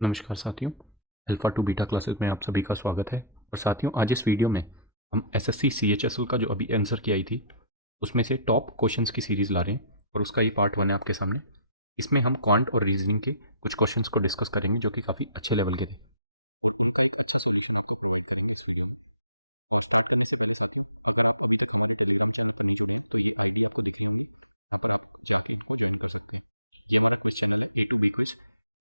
नमस्कार साथियों, alpha two beta classes में आप सभी का स्वागत है। और साथियों, आज इस वीडियो में हम एसएससी सीएचएसएल का जो अभी आंसर की आई थी उसमें से टॉप क्वेश्चंस की सीरीज़ ला रहे हैं और उसका ये पार्ट 1 है आपके सामने। इसमें हम क्वांट और रीजनिंग के कुछ क्वेश्चंस को डिस्कस करेंगे जो कि काफ़ी अच्छे लेवल के थे।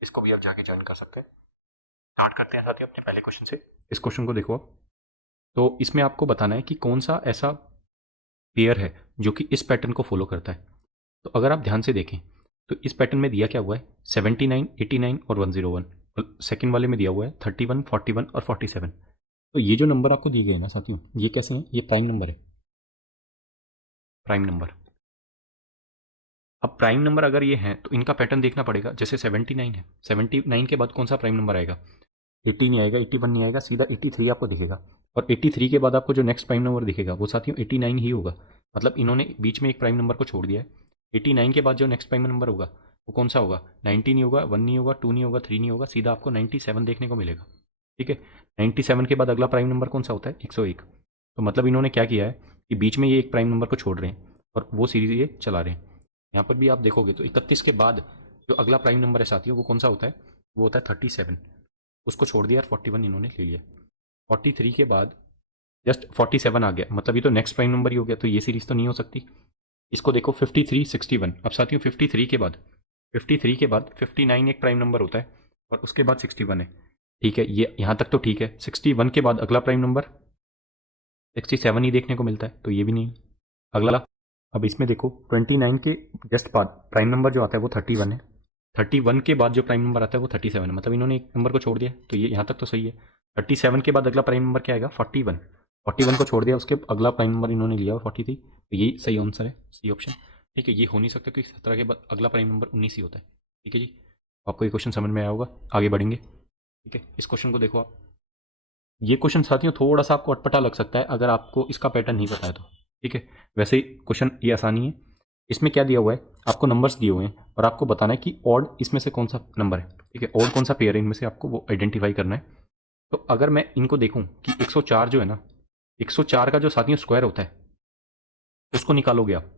इसको भी आप जाके ज्वाइन कर सकते हैं। स्टार्ट करते हैं साथियों अपने पहले क्वेश्चन से। इस क्वेश्चन को देखो आप। तो इसमें आपको बताना है कि कौन सा ऐसा पेयर है जो कि इस पैटर्न को फॉलो करता है। तो अगर आप ध्यान से देखें तो इस पैटर्न में दिया क्या हुआ है, 79, 89 और 101। और सेकंड वाले में दिया हुआ है 31, 41 और 47। तो ये जो नंबर आपको दिए गए हैं ना साथियों, ये कैसे हैं? ये प्राइम नंबर है, प्राइम नंबर। अब प्राइम नंबर अगर ये हैं तो इनका पैटर्न देखना पड़ेगा। जैसे 79 है, 79 के बाद कौन सा प्राइम नंबर आएगा? 80 नहीं आएगा, 81 नहीं आएगा, सीधा 83 आपको दिखेगा। और 83 के बाद आपको जो नेक्स्ट प्राइम नंबर दिखेगा वो साथियों 89 ही होगा। मतलब इन्होंने बीच में एक प्राइम नंबर को छोड़ दिया है। 89 के बाद जो नेक्स्ट प्राइम नंबर होगा वो कौन सा होगा? 90 नहीं होगा, 1 नहीं होगा, 2 नहीं होगा, 3 नहीं होगा, सीधा आपको 97 देखने को मिलेगा। ठीक है। 97 के बाद अगला प्राइम नंबर कौन सा होता है? 101। तो मतलब इन्होंने क्या किया है कि बीच में ये एक प्राइम नंबर को छोड़ रहे हैं और वो सीरीज ये चला रहे हैं। यहाँ पर भी आप देखोगे तो 31 के बाद जो अगला प्राइम नंबर है साथियों वो कौन सा होता है? वो होता है 37। उसको छोड़ दिया और 41 इन्होंने ले लिया। 43 के बाद जस्ट 47 आ गया, मतलब ये तो नेक्स्ट प्राइम नंबर ही हो गया। तो ये सीरीज तो नहीं हो सकती। इसको देखो 53, 61। अब साथियों 53 के बाद 59 एक प्राइम नंबर होता है और उसके बाद 61 है। ठीक है, ये यहाँ तक तो ठीक है। 61 के बाद अगला प्राइम नंबर 67 ही देखने को मिलता है, तो ये भी नहीं। अगला, अब इसमें देखो 29 के जस्ट बाद प्राइम नंबर जो आता है वो 31 है। 31 के बाद जो प्राइम नंबर आता है वो 37 है, मतलब इन्होंने एक नंबर को छोड़ दिया। तो ये यहाँ तक तो सही है। 37 के बाद अगला प्राइम नंबर क्या आएगा? 41। 41 को छोड़ दिया, उसके अगला प्राइम नंबर इन्होंने लिया और 43। तो यही सही आंसर है, सी ऑप्शन। ठीक है, ये हो नहीं सकता क्योंकि 17 के बाद अगला प्राइम नंबर 19 ही होता है। ठीक है जी, आपको ये क्वेश्चन समझ में आया होगा। आगे बढ़ेंगे। ठीक है, इस क्वेश्चन को देखो आप। ये क्वेश्चन साथियों थोड़ा सा आपको अटपटा लग सकता है अगर आपको इसका पैटर्न नहीं पता है तो। ठीक है, वैसे क्वेश्चन ये आसानी है। इसमें क्या दिया हुआ है? आपको नंबर्स दिए हुए हैं और आपको बताना है कि ऑड इसमें से कौन सा नंबर है। ठीक है, ऑड कौन सा पेयर है इनमें से, आपको वो आइडेंटिफाई करना है। तो अगर मैं इनको देखूं कि 104 जो है ना, 104 का जो साथियों स्क्वायर होता है उसको निकालोगे आप।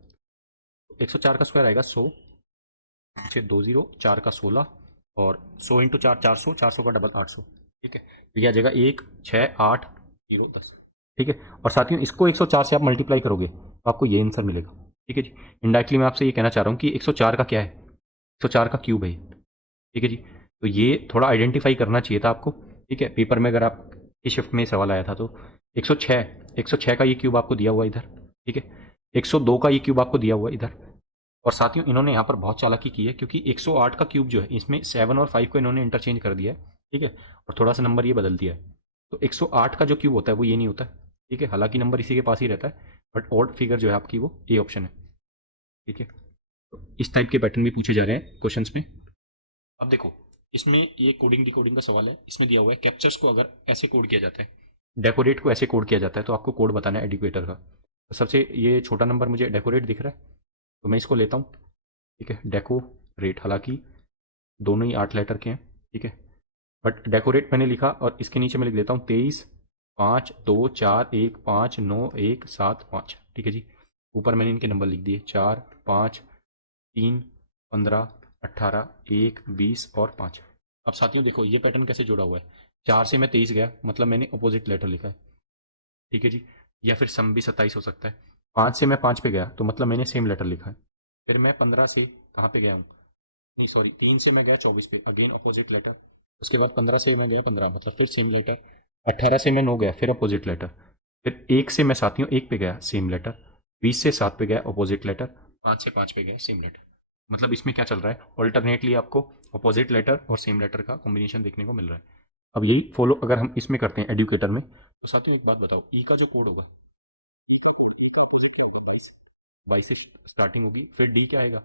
104 का स्क्वायर आएगा 100, 620, 4 का 16 और 100 इंटू 4 400, 400 का डबल 800। ठीक है, तो ये आ जाएगा 1 6 8 0 10। ठीक है, और साथियों इसको 104 से आप मल्टीप्लाई करोगे तो आपको ये आंसर मिलेगा। ठीक है जी, इनडायरेक्टली मैं आपसे ये कहना चाह रहा हूँ कि 104 का क्या है? 104 का क्यूब है। ठीक है जी, तो ये थोड़ा आइडेंटिफाई करना चाहिए था आपको। ठीक है, पेपर में अगर आपकी शिफ्ट में सवाल आया था तो 106, 106 का ये क्यूब आपको दिया हुआ इधर। ठीक है, 102 का ये क्यूब आपको दिया हुआ इधर। और साथियों इन्होंने यहाँ पर बहुत चालाकी की है क्योंकि 108 का क्यूब जो है इसमें 7 और 5 को इन्होंने इंटरचेंज कर दिया है। ठीक है, और थोड़ा सा नंबर ये बदल दिया है। तो 108 का जो क्यूब होता है वो ये नहीं होता है। ठीक है, हालांकि नंबर इसी के पास ही रहता है, बट ऑड फिगर जो है आपकी वो ए ऑप्शन है। ठीक है, तो इस टाइप के पैटर्न भी पूछे जा रहे हैं क्वेश्चन में। अब देखो, इसमें ये कोडिंग डिकोडिंग का सवाल है। इसमें दिया हुआ है कैप्चर्स को अगर ऐसे कोड किया जाता है, डेकोरेट को ऐसे कोड किया जाता है, तो आपको कोड बताना है एडुकेटर का। तो सबसे ये छोटा नंबर मुझे डेकोरेट दिख रहा है, तो मैं इसको लेता हूँ। ठीक है, डेकोरेट, हालांकि दोनों ही 8 लेटर के हैं। ठीक है, बट डेकोरेट मैंने लिखा और इसके नीचे मैं लिख देता हूँ 23 5 2 4 1 5 9 1 7 5। ठीक है जी, ऊपर मैंने इनके नंबर लिख दिए 4 5 3 15 18 1 20 और 5। अब साथियों देखो ये पैटर्न कैसे जुड़ा हुआ है। 4 से मैं 23 गया, मतलब मैंने अपोजिट लेटर लिखा है। ठीक है जी, या फिर सम भी 27 हो सकता है। 5 से मैं 5 पे गया तो मतलब मैंने सेम लेटर लिखा है। फिर मैं 15 से कहाँ पे गया हूँ? नहीं सॉरी, 3 से मैं गया 24 पे, अगेन अपोजिट लेटर। उसके बाद 15 से मैं गया 15, मतलब फिर सेम लेटर। 18 से मैं 9 गया, फिर अपोजिट लेटर। फिर 1 से मैं साथियों 1 पे गया, सेम लेटर। 20 से 7 पे गया, अपोजिट लेटर। 5 से 5 पे गया, सेम लेटर। मतलब इसमें क्या चल रहा है, ऑल्टरनेटली आपको अपोजिट लेटर और सेम लेटर का कॉम्बिनेशन देखने को मिल रहा है। अब यही फॉलो अगर हम इसमें करते हैं एडुकेटर में, तो साथियों एक बात बताओ, ई का जो कोड होगा 22 से स्टार्टिंग होगी, फिर डी क्या आएगा?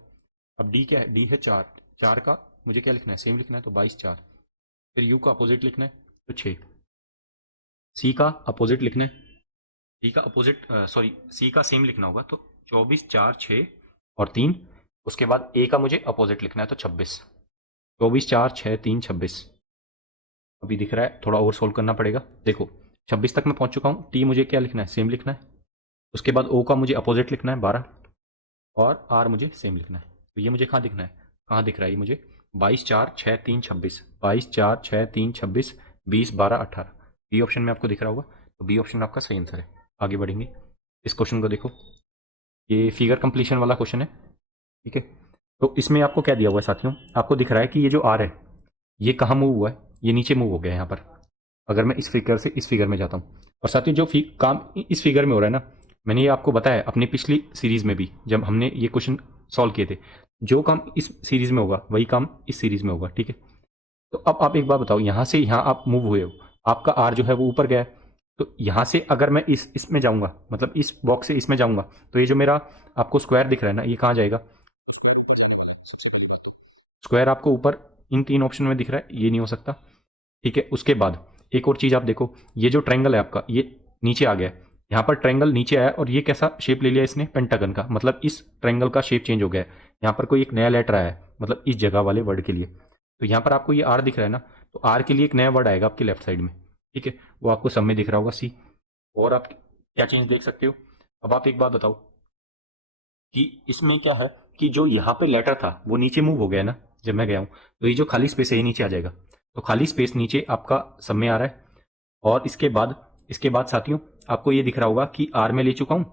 अब डी क्या है? डी है 4। 4 का मुझे क्या लिखना है? सेम लिखना है, तो 22 4। फिर यू का अपोजिट लिखना है, तो 6। सी का अपोजिट लिखना है, डी का अपोजिट सॉरी सी का सेम लिखना होगा, तो 24 4 6 और 3। उसके बाद ए का मुझे अपोजिट लिखना है, तो 26। 24 4 6 3 26। अभी दिख रहा है, थोड़ा और सोल्व करना पड़ेगा। देखो 26 तक मैं पहुंच चुका हूँ। टी मुझे क्या लिखना है, सेम लिखना है। उसके बाद ओ का मुझे अपोजिट लिखना है 12, और आर मुझे सेम लिखना है। तो ये मुझे कहाँ दिखना है, कहाँ दिख रहा है ये मुझे, 22 4 6 3 26, 22 4 6 3 26, 20 12 18, बी ऑप्शन में आपको दिख रहा होगा। तो बी ऑप्शन आपका सही आंसर है। आगे बढ़ेंगे। इस क्वेश्चन को देखो, ये फिगर कंप्लीशन वाला क्वेश्चन है, ठीक है। तो इसमें आपको क्या दिया हुआ है साथियों, आपको दिख रहा है कि ये जो आर है ये कहाँ मूव हुआ है, ये नीचे मूव हो गया है यहाँ पर। अगर मैं इस फिगर से इस फिगर में जाता हूँ, और साथियों जो काम इस फिगर में हो रहा है ना, मैंने ये आपको बताया अपनी पिछली सीरीज में भी जब हमने ये क्वेश्चन सॉल्व किए थे, जो काम इस सीरीज में होगा वही काम इस सीरीज में होगा, ठीक है। तो अब आप एक बात बताओ, यहाँ से यहाँ आप मूव हुए हो, आपका आर जो है वो ऊपर गया है। तो यहाँ से अगर मैं इसमें जाऊंगा, मतलब इस बॉक्स से इसमें जाऊंगा, तो ये जो मेरा आपको स्क्वायर दिख रहा है ना, ये कहाँ जाएगा, स्क्वायर आपको ऊपर इन तीन ऑप्शन में दिख रहा है, ये नहीं हो सकता, ठीक है। उसके बाद एक और चीज आप देखो, ये जो ट्रायंगल है आपका ये नीचे आ गया है, यहाँ पर ट्रायंगल नीचे आया और ये कैसा शेप ले लिया इसने, पेंटागन का, मतलब इस ट्रायंगल का शेप चेंज हो गया है। यहाँ पर कोई एक नया लेटर आया है, मतलब इस जगह वाले वर्ड के लिए। तो यहाँ पर आपको ये आर दिख रहा है ना, तो आर के लिए एक नया वर्ड आएगा आपके लेफ्ट साइड में, ठीक है। वो आपको सब में दिख रहा होगा, सी। और आप क्या चेंज देख सकते हो, अब आप एक बात बताओ कि इसमें क्या है कि जो यहाँ पे लेटर था वो नीचे मूव हो गया ना जब मैं गया हूँ, तो ये जो खाली स्पेस है ये नीचे आ जाएगा। तो खाली स्पेस नीचे आपका सब में आ रहा है। और इसके बाद साथियों आपको ये दिख रहा होगा कि आर में ले चुका हूं।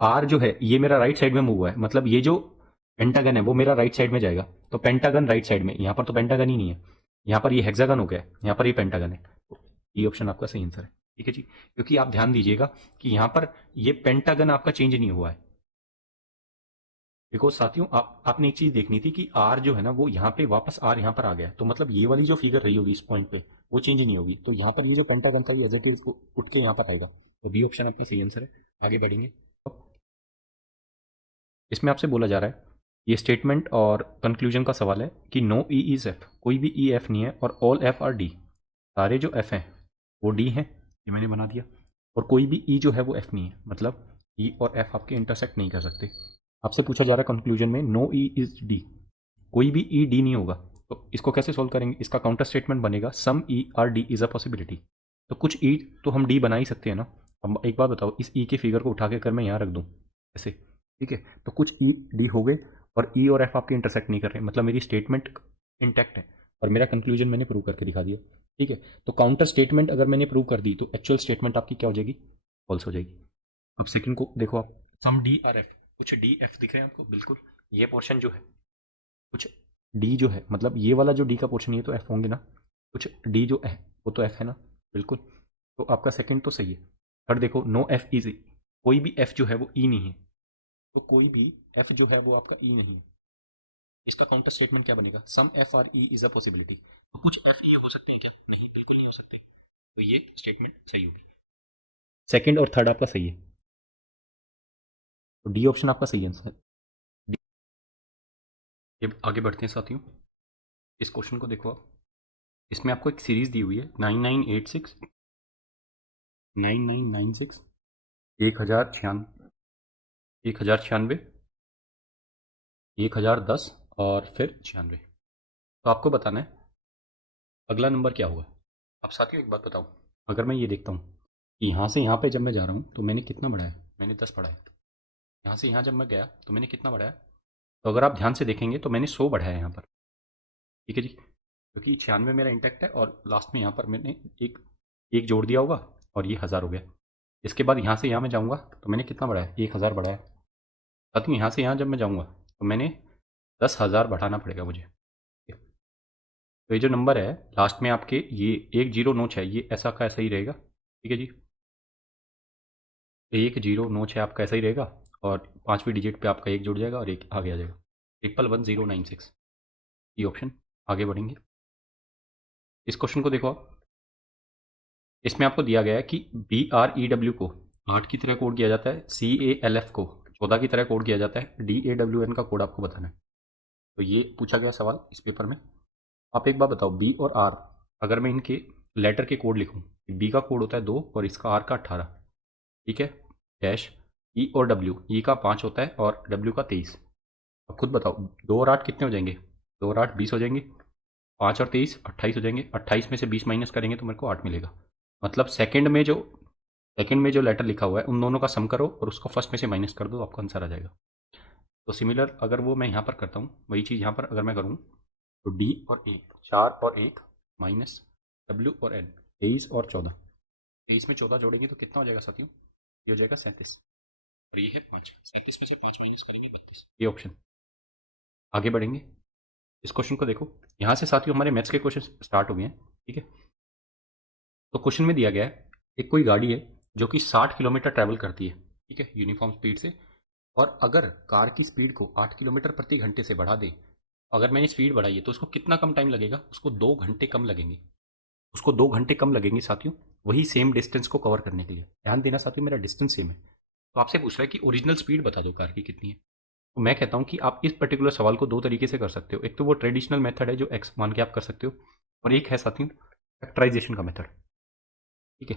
आर जो है ये मेरा राइट साइड में मूव हुआ है, मतलब ये जो पेंटागन है वो मेरा राइट साइड में जाएगा। तो पेंटागन राइट साइड में, यहाँ पर तो पेंटागन ही नहीं है, यहाँ पर ये हेक्सागन हो गया है, यहाँ पर ये पेंटागन है। तो ये ऑप्शन आपका सही आंसर है, ठीक है जी। क्योंकि आप ध्यान दीजिएगा कि यहाँ पर ये पेंटागन आपका चेंज नहीं हुआ है। बिकॉज साथियों आपने एक चीज देखनी थी कि आर जो है ना वो यहाँ पे वापस आर यहाँ पर आ गया है। तो मतलब ये वाली जो फिगर रही होगी इस पॉइंट पे वो चेंज नहीं होगी। तो यहाँ पर ये जो पेंटागन था ये एज इट इज उठ के यहाँ पर आएगा। तो बी ऑप्शन आपका सही आंसर है। आगे बढ़ेंगे। इसमें आपसे बोला जा रहा है, ये स्टेटमेंट और कंक्लूजन का सवाल है कि नो ई इज एफ, कोई भी ई एफ नहीं है, और ऑल एफ आर डी, सारे जो एफ हैं वो डी हैं, ये मैंने बना दिया। और कोई भी ई जो है वो एफ नहीं है, मतलब ई और एफ आपके इंटरसेक्ट नहीं कर सकते। आपसे पूछा जा रहा है कंक्लूजन में नो ई इज डी, कोई भी ई डी नहीं होगा। तो इसको कैसे सोल्व करेंगे, इसका काउंटर स्टेटमेंट बनेगा some E R D is a possibility. तो कुछ ई तो हम डी बना ही सकते हैं ना। अब एक बात बताओ, इस ई के फिगर को उठा के कर मैं यहाँ रख दूँ ऐसे, ठीक है। तो कुछ ई डी हो गए और ई और एफ आपके इंटरसेक्ट नहीं कर रहे, मतलब मेरी स्टेटमेंट इंटैक्ट है और मेरा कंक्लूजन मैंने प्रूव करके दिखा दिया, ठीक है। तो काउंटर स्टेटमेंट अगर मैंने प्रूव कर दी तो एक्चुअल स्टेटमेंट आपकी क्या हो जाएगी, फॉल्स हो जाएगी। अब सेकंड को देखो आप, सम डी आर एफ, कुछ डी एफ दिख रहे हैं आपको, बिल्कुल। ये पोर्शन जो है कुछ डी जो है, मतलब ये वाला जो डी का पोर्शन ये तो एफ होंगे ना, कुछ डी जो है वो तो एफ है ना, बिल्कुल। तो आपका सेकंड तो सही है। थर्ड देखो, नो एफ इज, कोई भी एफ जो है वो ई नहीं है। तो कोई भी एफ जो है वो आपका ई नहीं है। इसका काउंटर स्टेटमेंट क्या बनेगा, some F R E is a possibility. तो कुछ एफ ई हो सकते हैं क्या, नहीं, बिल्कुल नहीं हो सकते। तो ये स्टेटमेंट सही होगी। सेकंड और थर्ड आपका सही है, तो डी ऑप्शन आपका सही आंसर है। ये आगे बढ़ते हैं साथियों। इस क्वेश्चन को देखो आप, इसमें आपको एक सीरीज दी हुई है 9986, 9996, 1096, 1096, 1010 और फिर 96। तो आपको बताना है अगला नंबर क्या होगा। अब साथियों एक बात बताओ, अगर मैं ये देखता हूँ कि यहाँ से यहाँ पे जब मैं जा रहा हूँ तो मैंने कितना बढ़ाया, मैंने 10 बढ़ाया। यहाँ से यहाँ जब मैं गया तो मैंने कितना बढ़ाया, तो अगर आप ध्यान से देखेंगे तो मैंने 100 बढ़ाया यहाँ पर, ठीक है जी। क्योंकि 96 मेरा इंटैक्ट है और लास्ट में यहाँ पर मैंने एक एक जोड़ दिया होगा और ये 1000 हो गया। इसके बाद यहाँ से यहाँ मैं जाऊँगा तो मैंने कितना बढ़ाया, 1000 बढ़ाया। साथ में यहाँ से यहाँ जब मैं जाऊँगा तो मैंने 10,000 बढ़ाना पड़ेगा मुझे। तो ये जो नंबर है लास्ट में आपके ये 1096, ये ऐसा का ऐसा ही रहेगा, ठीक है जी। 1096 आपका ऐसा ही रहेगा और पाँचवीं डिजिट पे आपका एक जुड़ जाएगा और एक आगे आ जाएगा, 111096, ये ऑप्शन। आगे बढ़ेंगे। इस क्वेश्चन को देखो आप, इसमें आपको दिया गया है कि BREW को 8 की तरह कोड किया जाता है, CALF को 14 की तरह कोड किया जाता है, DAWN का कोड आपको बताना है। तो ये पूछा गया सवाल इस पेपर में। आप एक बात बताओ, बी और आर, अगर मैं इनके लेटर के कोड लिखूं, बी का कोड होता है 2 और इसका आर का 18, ठीक है, डैश। ई और डब्ल्यू, ई का 5 होता है और डब्ल्यू का 23। अब खुद बताओ 2 और 8 कितने हो जाएंगे, 2 और 8 20 हो जाएंगे। 5 और 23 28 हो जाएंगे, 28 में से 20 माइनस करेंगे तो मेरे को 8 मिलेगा। मतलब सेकंड में जो लेटर लिखा हुआ है उन दोनों का सम करो और उसको फर्स्ट में से माइनस कर दो, आपका आंसर आ जाएगा। तो सिमिलर अगर वो मैं यहाँ पर करता हूँ, वही चीज़ यहाँ पर अगर मैं करूँ तो डी और ए, 4 और 1 माइनस डब्ल्यू और एन, 23 और 14, 23 में 14 जोड़ेंगे तो कितना हो जाएगा साथियों? ये हो जाएगा 37, और ये है 5, 37 में से 5 माइनस करेंगे 32, ये ऑप्शन। आगे बढ़ेंगे, इस क्वेश्चन को देखो, यहाँ से साथियों हमारे मैथ्स के क्वेश्चन स्टार्ट हो गए हैं। ठीक है, तो क्वेश्चन में दिया गया है एक कोई गाड़ी है जो कि 60 किलोमीटर ट्रैवल करती है, ठीक है, यूनिफॉर्म स्पीड से, और अगर कार की स्पीड को 8 किलोमीटर प्रति घंटे से बढ़ा दे, अगर मैंने स्पीड बढ़ाई है तो उसको कितना कम टाइम लगेगा? उसको 2 घंटे कम लगेंगे। उसको 2 घंटे कम लगेंगे साथियों, वही सेम डिस्टेंस को कवर करने के लिए। ध्यान देना साथियों, मेरा डिस्टेंस सेम है। तो आपसे पूछ रहा है कि ओरिजिनल स्पीड बता दो कार की कितनी है। तो मैं कहता हूँ कि आप इस पर्टिकुलर सवाल को 2 तरीके से कर सकते हो। एक तो वो ट्रेडिशनल मेथड है जो एक्स मान के आप कर सकते हो, और एक है साथियों फैक्टराइजेशन का मेथड। ठीक है,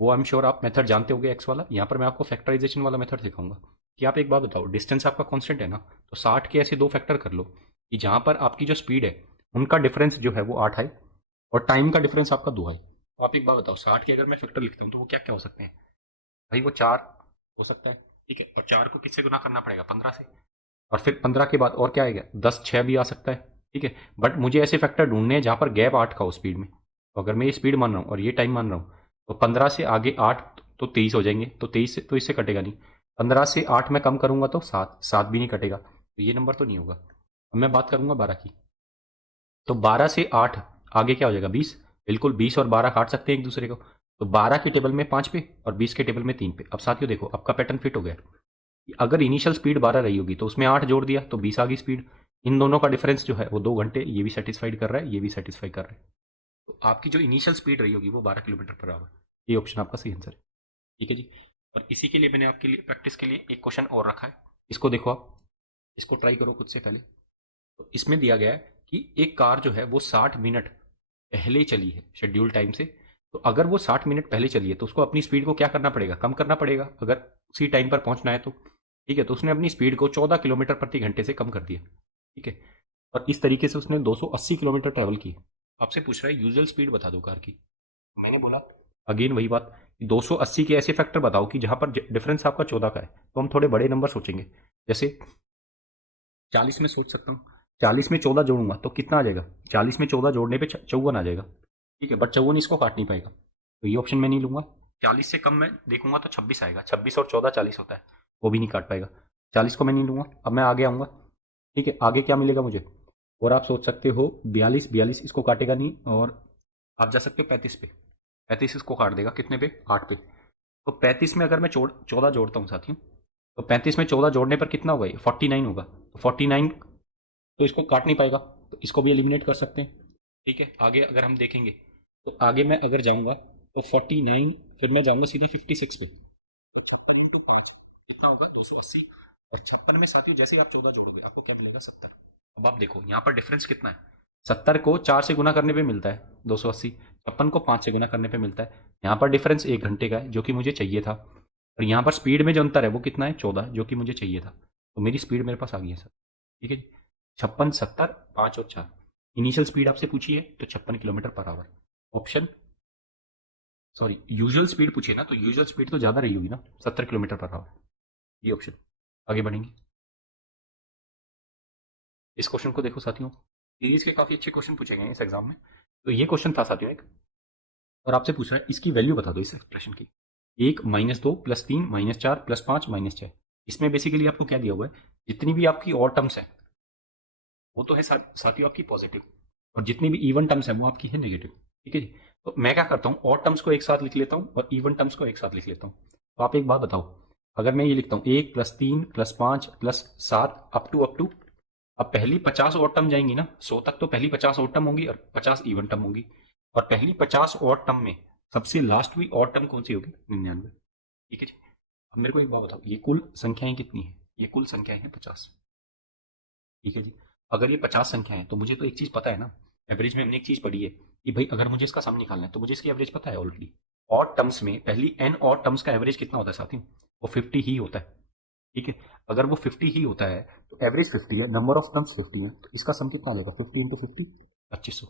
वो आई एम श्योर आप मेथड जानते होंगे एक्स वाला। यहाँ पर मैं आपको फैक्टराइजेशन वाला मेथड सिखाऊंगा। कि आप एक बात बताओ, डिस्टेंस आपका कांस्टेंट है ना, तो 60 के ऐसे 2 फैक्टर कर लो कि जहाँ पर आपकी जो स्पीड है उनका डिफरेंस जो है वो 8 आए और टाइम का डिफरेंस आपका 2 आए। तो आप एक बात बताओ, 60 के अगर मैं फैक्टर लिखता हूँ तो वो क्या क्या हो सकते हैं? भाई वो 4 हो सकता है, ठीक है, और 4 को किससे गुना करना पड़ेगा? 15 से, और फिर 15 के बाद और क्या आएगा? 10, 6 भी आ सकता है। ठीक है, बट मुझे ऐसे फैक्टर ढूंढने हैं जहाँ पर गैप 8 का हो स्पीड में। तो अगर मैं ये स्पीड मान रहा हूँ और ये टाइम मान रहा हूँ, तो 15 से आगे 8 तो 23 हो जाएंगे, तो 23 से तो इससे कटेगा नहीं। 15 से 8 मैं कम करूंगा तो 7, 7 भी नहीं कटेगा, तो ये नंबर तो नहीं होगा। अब मैं बात करूंगा 12 की, तो 12 से 8 आगे क्या हो जाएगा? 20। बिल्कुल, 20 और 12 काट सकते हैं एक दूसरे को, तो 12 के टेबल में 5 पे और 20 के टेबल में 3 पे। अब साथियों देखो, आपका पैटर्न फिट हो गया। अगर इनिशियल स्पीड 12 रही होगी तो उसमें 8 जोड़ दिया तो 20 आ गई स्पीड। इन दोनों का डिफरेंस जो है वो 2 घंटे, ये भी सेटिस्फाइड कर रहा है, ये भी सेटिस्फाई कर रहा है। तो आपकी जो इनिशियल स्पीड रही होगी वो 12 किलोमीटर पर आवर। ये ऑप्शन आपका सही आंसर है। ठीक है जी, और इसी के लिए मैंने आपके लिए प्रैक्टिस के लिए एक क्वेश्चन और रखा है। इसको देखो, आप इसको ट्राई करो खुद से पहले। तो इसमें दिया गया है कि एक कार जो है वो 60 मिनट पहले चली है शेड्यूल टाइम से। तो अगर वो 60 मिनट पहले चली है तो उसको अपनी स्पीड को क्या करना पड़ेगा? कम करना पड़ेगा, अगर उसी टाइम पर पहुंचना है तो। ठीक है, तो उसने अपनी स्पीड को 14 किलोमीटर प्रति घंटे से कम कर दिया। ठीक है, और इस तरीके से उसने 280 किलोमीटर ट्रैवल की। आपसे पूछ रहा है यूजुअल स्पीड बता दो कार की। मैंने बोला अगेन वही बात, 280 के ऐसे फैक्टर बताओ कि जहां पर डिफरेंस आपका 14 का है। तो हम थोड़े बड़े नंबर सोचेंगे, जैसे 40 में सोच सकता हूँ। 40 में 14 जोड़ूंगा तो कितना आ जाएगा? 40 में 14 जोड़ने पे 54 आ जाएगा। ठीक है, बट 54 इसको काट नहीं पाएगा, तो ये ऑप्शन मैं नहीं लूंगा। 40 से कम मैं देखूंगा तो 26 आएगा, 26 और 14 40 होता है, वो भी नहीं काट पाएगा। 40 को मैं नहीं लूंगा। अब मैं आगे आऊंगा। ठीक है, आगे क्या मिलेगा मुझे? और आप सोच सकते हो 42, 42 इसको काटेगा नहीं, और आप जा सकते हो 35 पे। 35 इसको काट देगा कितने पे? 8 पे। तो 35 में अगर मैं 14 जोड़ता हूँ साथियों, तो 35 में 14 जोड़ने पर कितना होगा? ये 49 होगा। तो 49 तो इसको काट नहीं पाएगा, तो इसको भी एलिमिनेट कर सकते हैं। ठीक है, आगे अगर हम देखेंगे तो आगे मैं अगर जाऊंगा तो 49, फिर मैं जाऊंगा सीधा 56 पे। तो 56 × 5 कितना होगा? 280। और 56 में साथियों जैसे ही आप 14 जोड़ोगे आपको क्या मिलेगा? 70। अब आप देखो यहाँ पर डिफरेंस कितना है। 70 को 4 से गुना करने पे मिलता है 280, 56 को 5 से गुना करने पे मिलता है। यहाँ पर डिफरेंस 1 घंटे का है जो कि मुझे चाहिए था, और यहाँ पर स्पीड में जो अंतर है वो कितना है? 14, जो कि मुझे चाहिए था। तो मेरी स्पीड मेरे पास आ गई है सर। ठीक है जी, 56, 70, 5 और 4। इनिशियल स्पीड आपसे पूछी है तो 56 kilometre per hour. Option, sorry, usual speed पूछिए ना, तो यूजुअल स्पीड तो ज्यादा रही होगी ना, 70 किलोमीटर पर आवर। ये ऑप्शन। आगे बढ़ेंगे, इस क्वेश्चन को देखो साथियों, सीरीज के काफी अच्छे क्वेश्चन पूछे गए हैं इस एग्जाम में। तो ये क्वेश्चन था साथियों एक, और आपसे पूछ रहा है इसकी वैल्यू बता दो इस एक्सप्रेशन की। 1, -2, +3, -4, +5, -6। इसमें बेसिकली आपको क्या दिया हुआ है? जितनी भी आपकी और टर्म्स है वो तो है साथियों आपकी पॉजिटिव, और जितनी भी इवन टर्म्स है वो आपकी है नेगेटिव। ठीक है जी, तो मैं क्या करता हूँ, और टर्म्स को एक साथ लिख लेता हूँ और इवन टर्म्स को एक साथ लिख लेता हूँ। तो आप एक बात बताओ, अगर मैं ये लिखता हूँ 1 +3 +5 +7 अप टू, अब पहली 50 और टर्म जाएंगी ना, 100 तक तो पहली 50 और टर्म होंगी और 50 इवन टर्म होंगी, और पहली 50 और टर्म में सबसे लास्ट हुई और टर्म कौन सी होगी? 99। ठीक है जी, अब मेरे को एक बात बताओ, ये कुल संख्याएं कितनी है? ये कुल संख्याएं हैं 50। ठीक है जी, अगर ये 50 संख्या है तो मुझे तो एक चीज पता है ना, एवरेज में हमने एक चीज पढ़ी है कि भाई अगर मुझे इसका सम निकालना है तो मुझे इसकी एवरेज पता है ऑलरेडी। और टर्म्स में पहली एन और टर्म्स का एवरेज कितना होता है साथियों? वो 50 ही होता है। ठीक है, अगर वो 50 ही होता है तो एवरेज 50 है, नंबर ऑफ टर्म्स 50 है, तो इसका सम कितना आ जाएगा? 50 × 50, 2500।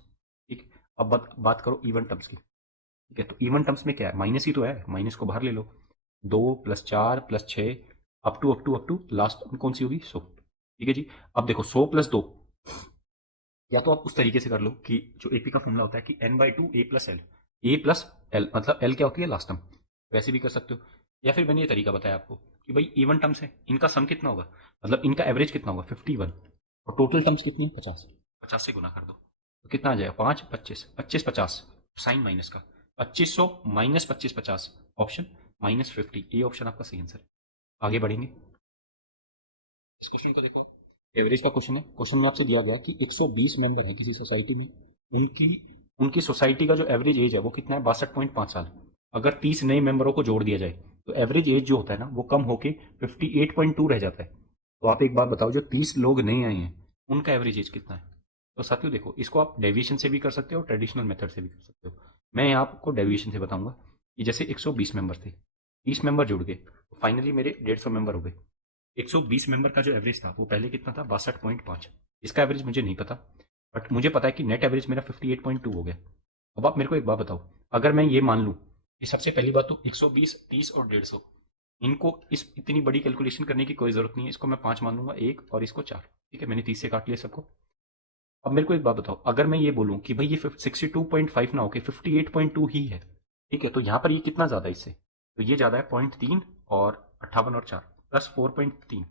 ठीक, अब बात करो इवन टर्म्स की। ठीक है, तो इवन टर्म्स में क्या है, माइनस ही तो है, माइनस को बाहर ले लो। 2 + 4 + 6 अप टू लास्ट कौन सी होगी, 100। ठीक है जी। अब देखो 100 + 2, या तो आप उस तरीके से कर लो कि जो एपी का फॉर्मूला होता है कि n/2 a+l, a+l मतलब l क्या होती है, लास्ट टर्म, वैसे भी कर सकते हो। या फिर मैंने ये तरीका बताया आपको कि भाई इवन टर्म्स है, इनका सम कितना होगा, मतलब इनका एवरेज कितना होगा 51, और टोटल टर्म्स कितनी है 50, 50 से गुना कर दो तो कितना आ जाएगा 5 25 25 50, साइन माइनस का 2500 माइनस 25 50, ऑप्शन -50, ये ऑप्शन आपका सही आंसर है। आगे बढ़ेंगे, इस क्वेश्चन को देखो, एवरेज का क्वेश्चन है। क्वेश्चन में आपसे दिया गया कि 120 मेंबर है किसी सोसाइटी में, उनकी उनकी सोसाइटी का जो एवरेज एज है वो कितना है, 62.5 साल। अगर 30 नए मेंबरों को जोड़ दिया जाए तो एवरेज एज जो होता है ना वो कम होके 58.2 रह जाता है। तो आप एक बात बताओ, जो 30 लोग नए आए हैं उनका एवरेज एज कितना है। तो साथियों देखो, इसको आप डेविएशन से भी कर सकते हो और ट्रेडिशनल मेथड से भी कर सकते हो। मैं यहाँ आपको डेविएशन से बताऊंगा कि जैसे 120 मेंबर थे, 30 मेंबर जुड़ गए तो फाइनली मेरे 150 मेंबर हो गए। 120 मेंबर का जो एवरेज था वो पहले कितना था, 62.5। इसका एवरेज मुझे नहीं पता, बट मुझे पता है कि नेट एवरेज मेरा 58.2 हो गया। अब आप मेरे को एक बात बताओ, अगर मैं ये मान लूं कि सबसे पहली बात तो 120, 30 और 150, इनको इस इतनी बड़ी कैलकुलेशन करने की कोई जरूरत नहीं है, इसको मैं 5 मान लूंगा, 1 और इसको 4। ठीक है, मैंने 30 से काट लिया सबको। अब मेरे को एक बात बताओ, अगर मैं ये बोलूं कि भाई ये 62.5 ना होके 58.2 ही है, ठीक है, तो यहाँ पर ये कितना ज्यादा है इससे, तो ये ज्यादा है 0.3, और 58 और 4 प्लस 4.3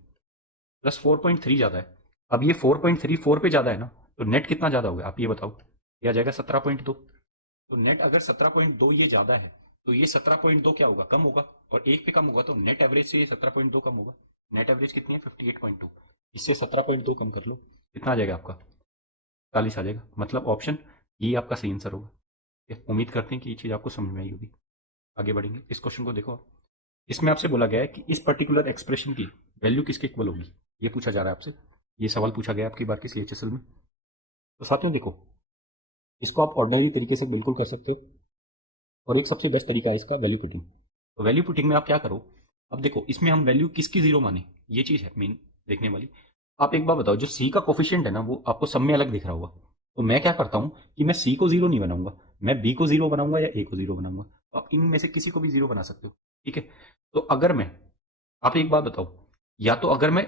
प्लस 4.3 ज्यादा है। अब ये 4.3 4 पे ज्यादा है ना, तो नेट कितना ज्यादा होगा आप ये बताओ, ये आ जाएगा 17.2। तो नेट अगर 17.2 ये ज्यादा है तो ये 17.2 क्या होगा, कम होगा, और 1 पे कम होगा तो नेट एवरेज से ये 17.2 कम होगा। नेट एवरेज कितनी है 58.2, इससे 17.2 कम कर लो, कितना आ जाएगा आपका 40 आ जाएगा। मतलब ऑप्शन ये आपका सही आंसर होगा। ठीक है, उम्मीद करते हैं कि ये चीज आपको समझ में आई होगी। आगे बढ़ेंगे, इस क्वेश्चन को देखो आप। इसमें आपसे बोला गया है कि इस पर्टिकुलर एक्सप्रेशन की वैल्यू किसके इक्वल होगी, ये पूछा जा रहा है आपसे। ये सवाल पूछा गया आपकी बार की सीएचएसएल में। तो साथियों देखो, इसको आप ऑर्डिनरी तरीके से बिल्कुल कर सकते हो, और एक सबसे बेस्ट तरीका है इसका वैल्यू पुटिंग। तो वैल्यू पुटिंग में आप क्या करो, अब देखो इसमें हम वैल्यू किसकी जीरो माने, ये चीज है मेन देखने वाली। आप एक बार बताओ, जो सी का कोफिशिएंट है ना वो आपको सब में अलग दिख रहा होगा, तो मैं क्या करता हूं कि मैं सी को जीरो नहीं बनाऊंगा, मैं बी को जीरो बनाऊंगा या ए को जीरो बनाऊंगा। तो आप इनमें से किसी को भी जीरो बना सकते हो। ठीक है, तो अगर मैं, आप एक बात बताओ, या तो अगर मैं,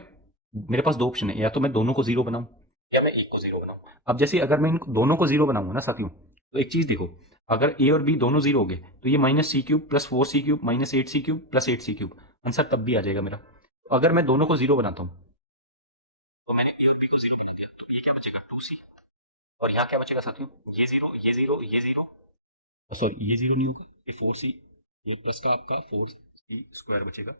मेरे पास दो ऑप्शन है, या तो मैं दोनों को जीरो बनाऊं या मैं एक को जीरो बनाऊं। अब जैसे अगर मैं इन दोनों को जीरो बनाऊंगा ना साथियों, तो एक चीज देखो, अगर ए और बी दोनों जीरो हो गए तो ये -c³ + 4c³ - 8c³ + 8c³ answer तब भी आ जाएगा मेरा। तो अगर मैं दोनों को जीरो बनाता हूं, तो मैंने ए और बी को जीरो बना दिया, तो ये क्या बचेगा 2c, और यहाँ क्या बचेगा साथियों, ये जीरो ये जीरो ये जीरो, सॉरी ये जीरो नहीं होगा, ये 4c, ये प्लस का आपका 4c² बचेगा,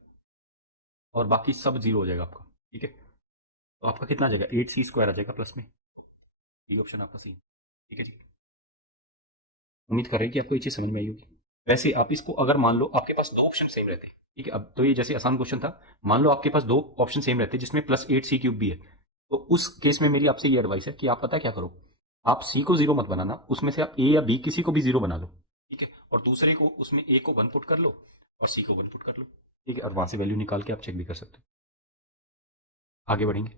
और बाकी सब जीरो हो जाएगा आपका। ठीक है, तो आपका कितना आ जाएगा 8c² आ जाएगा प्लस में। ये ऑप्शन आपका सही है। ठीक है जी, उम्मीद कर रहे हैं कि आपको ये चीज समझ में आई होगी। वैसे आप इसको अगर मान लो आपके पास दो ऑप्शन सेम रहते हैं, ठीक है, अब तो ये जैसे आसान क्वेश्चन था, मान लो आपके पास दो ऑप्शन सेम रहते हैं जिसमें +8c³ भी है, तो उस केस में मेरी आपसे ये एडवाइस है कि आप पता क्या करो, आप सी को जीरो मत बनाना, उसमें से आप ए या बी किसी को भी जीरो बना लो। ठीक है, और दूसरे को उसमें ए को 1 पुट कर लो और सी को 1 पुट कर लो। ठीक है, और वहां से वैल्यू निकाल के आप चेक भी कर सकते हो। आगे बढ़ेंगे,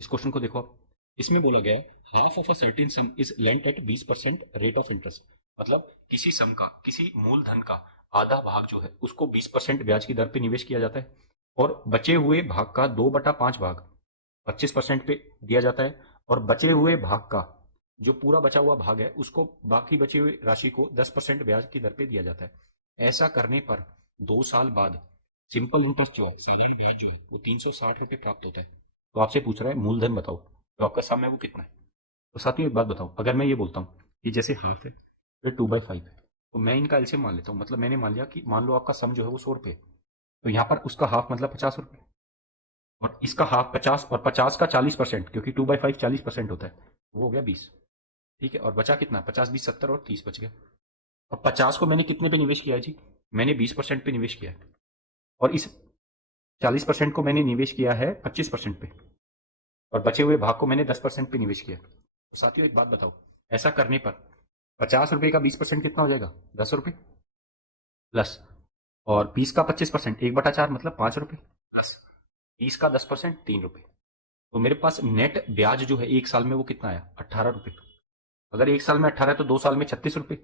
इस क्वेश्चन को देखो आप। इसमें बोला गया है half of a certain sum is lent at 20% rate of interest. मतलब किसी सम का, किसी मूलधन का आधा भाग जो है उसको 20% ब्याज की दर पे निवेश किया जाता है, और बचे हुए भाग का 2/5 भाग 25% पे दिया जाता है, और बचे हुए भाग का जो पूरा बचा हुआ भाग है उसको, बाकी बची हुई राशि को 10% ब्याज की दर पे दिया जाता है। ऐसा करने पर 2 साल बाद सिंपल इंटरेस्ट जो है, सालाना ब्याज जो है वो 360 रुपये प्राप्त होता है। तो आपसे पूछ रहा है मूलधन बताओ, तो आपका सम है वो कितना है। तो साथ में एक बात बताओ, अगर मैं ये बोलता हूँ कि जैसे हाफ है फिर 2/5 है, तो मैं इनका एलसीएम मान लेता हूँ, मतलब मैंने मान लिया कि मान लो आपका सम जो है वो 100 रुपये, तो यहाँ पर उसका हाफ मतलब 50 रुपये, और इसका हाफ 50, और 50 का 40%, क्योंकि 2/5 40% होता है, वो हो गया 20। ठीक है, और बचा कितना, 50 20 70 और 30 बच गया। अब 50 को मैंने कितने पे निवेश किया है जी, मैंने 20% पे निवेश किया है, और इस 40% को मैंने निवेश किया है 25% पे, और बचे हुए भाग को मैंने 10% पे निवेश किया। तो साथियों एक बात बताओ, ऐसा करने पर 50 रुपए का 20% कितना हो जाएगा, 10 रुपए, प्लस, और 20 का 25% 1/4 मतलब 5 रुपए, प्लस 30 का 10% 3 रुपए। तो मेरे पास नेट ब्याज जो है एक साल में वो कितना आया, 18 रुपए। अगर 1 साल में 18 है तो 2 साल में 36 रुपये,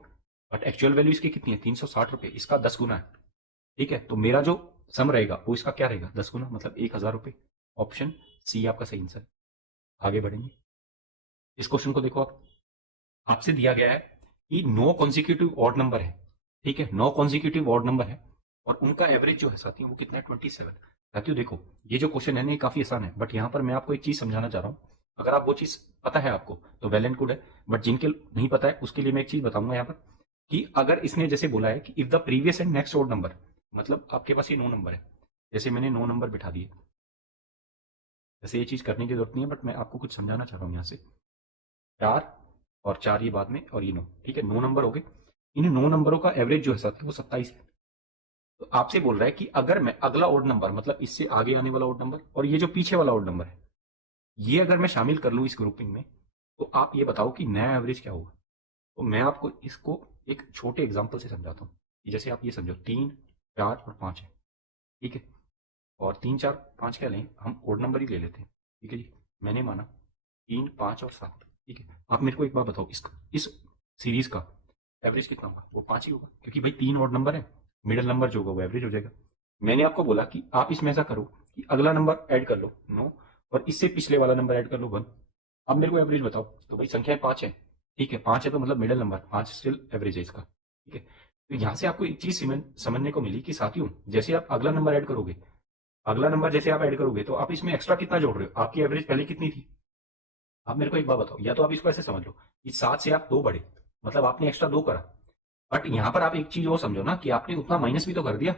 बट एक्चुअल वैल्यू इसकी कितनी है, 360 रुपये, इसका 10 गुना है। ठीक है, तो मेरा जो सम रहेगा वो इसका क्या रहेगा, 10 गुना, मतलब 1000 रुपये। ऑप्शन सी आपका सही आंसर। आगे बढ़ेंगे, इस क्वेश्चन को देखो आप, आपसे दिया गया है कि 9 कॉन्जिक्यूटिव ऑड नंबर है। ठीक है, 9 कॉन्जिक्यूटिव ऑड नंबर है और उनका एवरेज जो है साथियों वो कितना है, 27। साथियों देखो, ये जो क्वेश्चन है ना ये काफी आसान है, बट यहाँ पर मैं आपको एक चीज समझाना चाह रहा हूँ। अगर आप वो चीज पता है आपको तो वेल एंड गुड है, बट जिनके नहीं पता है उसके लिए मैं एक चीज बताऊंगा यहाँ पर कि अगर इसने जैसे बोला है कि if the previous and next odd number, मतलब आपके पास ये 9 नंबर है, जैसे मैंने 9 नंबर बिठा दिए, जैसे ये चीज करने की जरूरत नहीं है, बट मैं आपको कुछ समझाना चाह रहा हूँ यहाँ से। 4 और 4 ये बाद में और ये 9, ठीक है, 9 नंबर हो गए। इन 9 नंबरों का एवरेज जो है साथियों वो 27 है। तो आपसे बोल रहा है कि अगर मैं अगला ऑड नंबर, मतलब इससे आगे आने वाला ऑड नंबर और ये जो पीछे वाला ऑड नंबर है, ये अगर मैं शामिल कर लूं इस ग्रुपिंग में, तो आप ये बताओ कि नया एवरेज क्या होगा। तो मैं आपको इसको एक छोटे एग्जांपल से समझाता हूँ। जैसे आप ये समझो 3, 4 और 5 है, ठीक है, और 3, 4, 5 क्या लें, हम ऑड नंबर ही ले लेते हैं। ठीक है जी, मैंने माना 3, 5 और 7। ठीक है, आप मेरे को एक बात बताओ, इस सीरीज का एवरेज कितना होगा, वो 5 ही होगा, क्योंकि भाई 3 ऑड नंबर है, मिडिल नंबर जो होगा वो एवरेज हो जाएगा। मैंने आपको बोला कि आप इसमें ऐसा करो कि अगला नंबर ऐड कर लो 9 और इससे पिछले वाला नंबर ऐड कर लो 1। अब मेरे को एवरेज बताओ। तो भाई संख्या 5 है, ठीक है, 5 है तो मतलब मिडिल नंबर 5 स्टिल एवरेज है इसका। ठीक है, तो यहां से आपको एक चीज समझने को मिली कि साथियों जैसे आप अगला नंबर ऐड करोगे, अगला नंबर जैसे आप ऐड करोगे तो आप इसमें एक्स्ट्रा कितना जोड़ रहे हो, आपकी एवरेज पहले कितनी थी। आप मेरे को एक बात बताओ, या तो आप इसको ऐसे समझ लो कि 7 से आप 2 बढ़े, मतलब आपने एक्स्ट्रा 2 करा, बट यहां पर आप एक चीज और समझो ना कि आपने उतना माइनस भी तो कर दिया,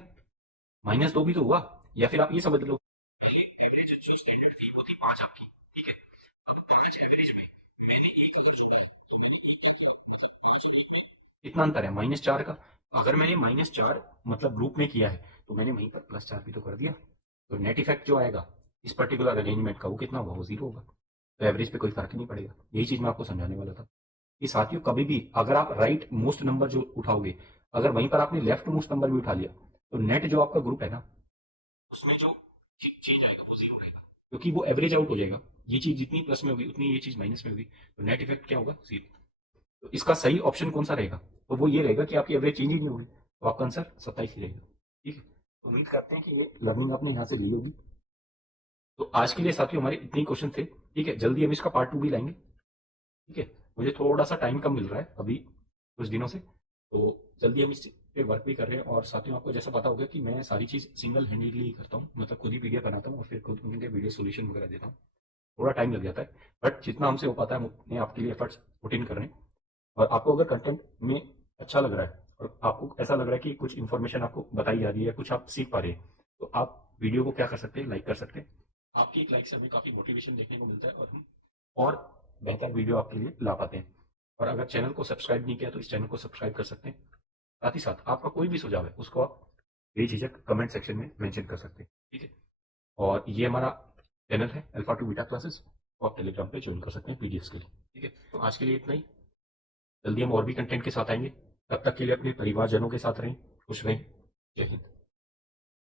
-2 भी तो हुआ। या फिर आप ये समझ लो एवरेज जो स्टैंडर्ड थी वो थी 5 आपकी, ठीक है, अब 5 एवरेज में मैंने 1 अगर जोड़ा है तो मैंने 1 का क्या, मतलब 5 और 1 में कितना अंतर है, -4 का। अगर मैंने -4 मतलब ग्रुप में किया है तो मैंने वहीं पर +4 भी तो कर दिया। तो नेट इफेक्ट जो आएगा इस पर्टिकुलर अरेंजमेंट का वो कितना होगा, वो 0 होगा। तो एवरेज पे कोई फर्क ही नहीं पड़ेगा। यही चीज मैं आपको समझाने वाला था कि साथियों कभी भी अगर आप राइट मोस्ट नंबर जो उठाओगे, अगर वहीं पर आपने लेफ्ट मोस्ट नंबर भी उठा लिया, तो नेट जो आपका ग्रुप है ना उसमें जो चेंज आएगा वो 0 रहेगा, क्योंकि वो एवरेज आउट हो जाएगा। ये चीज जितनी प्लस में होगी उतनी ये चीज माइनस में होगी, तो नेट इफेक्ट क्या होगा, 0। तो इसका सही ऑप्शन कौन सा रहेगा, तो वो ये रहेगा कि आपकी एवरेज चेंज ही नहीं होगी, तो आपका आंसर 27 ही रहेगा। ठीक है, तो उम्मीद करते हैं कि ये लर्निंग आपने यहाँ से ली होगी। तो आज के लिए साथियों हमारे इतने ही क्वेश्चन थे। ठीक है, जल्दी हम इसका पार्ट 2 भी लाएंगे। ठीक है, मुझे थोड़ा सा टाइम कम मिल रहा है अभी कुछ दिनों से, तो जल्दी हम इस पे वर्क भी कर रहे हैं। और साथियों आपको जैसा पता होगा कि मैं सारी चीज़ सिंगल हैंडेडली करता हूँ, मतलब खुद ही पीडीएफ बनाता हूँ और फिर खुद उनके वीडियो सोल्यूशन वगैरह देता हूँ। थोड़ा टाइम लग जाता है, बट जितना हमसे हो पाता है हम उतने आपके लिए एफर्ट्स पुट इन कर रहे हैं। और आपको अगर कंटेंट में अच्छा लग रहा है और आपको ऐसा लग रहा है कि कुछ इन्फॉर्मेशन आपको बताई जा रही है, कुछ आप सीख पा रहे हैं, तो आप वीडियो को क्या कर सकते हैं, लाइक कर सकते हैं। आपकी एक लाइक से हमें काफ़ी मोटिवेशन देखने को मिलता है और हम और बेहतर वीडियो आपके लिए ला पाते हैं। और अगर चैनल को सब्सक्राइब नहीं किया तो इस चैनल को सब्सक्राइब कर सकते हैं। साथ ही साथ आपका कोई भी सुझाव है उसको आप बेझिझक कमेंट सेक्शन में मेंशन कर सकते हैं। ठीक है, और ये हमारा चैनल है अल्फा टू बीटा क्लासेस, तो आप टेलीग्राम पे ज्वाइन कर सकते हैं पीडीएफ के लिए। ठीक है, तो आज के लिए इतना ही। जल्दी हम और भी कंटेंट के साथ आएंगे, तब तक के लिए अपने परिवारजनों के साथ रहें, खुश रहें। जय हिंद।